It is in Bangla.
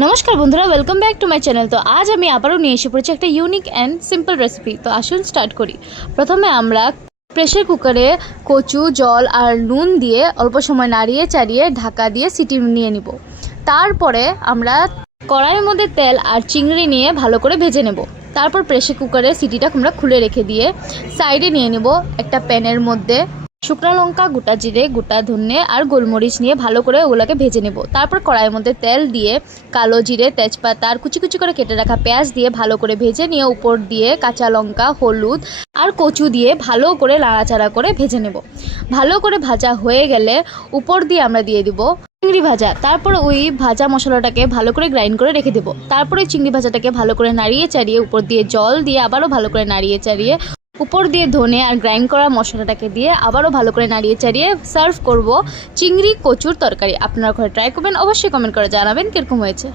নমস্কার বন্ধুরা, welcome back to my channel. তো আজ আমি আবারও নিয়ে এসে পড়েছি একটা ইউনিক অ্যান্ড সিম্পল রেসিপি। তো আসুন স্টার্ট করি। প্রথমে আমরা প্রেসার কুকারে কচু, জল আর নুন দিয়ে অল্প সময় নাড়িয়ে চাড়িয়ে ঢাকা দিয়ে সিটি নিয়ে নিব। তারপরে আমরা কড়াইয়ের মধ্যে তেল আর চিংড়ি নিয়ে ভালো করে ভেজে নেব। তারপর প্রেসার কুকারের সিটিটা আমরা খুলে রেখে দিয়ে সাইডে নিয়ে নেব। একটা প্যানের মধ্যে শুকনো লঙ্কা, গোটা জিরে, গোটা ধনে আর গোলমরিচ নিয়ে ভালো করে ওগুলোকে ভেজে নেব। তারপর কড়াইয়ের মধ্যে তেল দিয়ে কালো জিরে, তেজপাতা আর কুচি কুচি করে কেটে রাখা পেঁয়াজ দিয়ে ভালো করে ভেজে নিয়ে উপর দিয়ে কাঁচা লঙ্কা, হলুদ আর কচু দিয়ে ভালো করে নাড়াচাড়া করে ভেজে নেব। ভালো করে ভাজা হয়ে গেলে উপর দিয়ে আমরা দিয়ে দিব চিংড়ি ভাজা। তারপর ওই ভাজা মশলাটাকে ভালো করে গ্রাইন্ড করে রেখে দেবো। তারপরে চিংড়ি ভাজাটাকে ভালো করে নাড়িয়ে চাড়িয়ে উপর দিয়ে জল দিয়ে আবারও ভালো করে নাড়িয়ে চাড়িয়ে উপর দিয়ে ধনে আর গ্রাইন্ড করা মশলাটাকে দিয়ে আবারও ভালো করে নাড়িয়ে চাড়িয়ে সার্ভ করব চিংড়ি কচুর তরকারি। আপনারা ঘরে ট্রাই করবেন, অবশ্যই কমেন্ট করে জানাবেন কীরকম হয়েছে।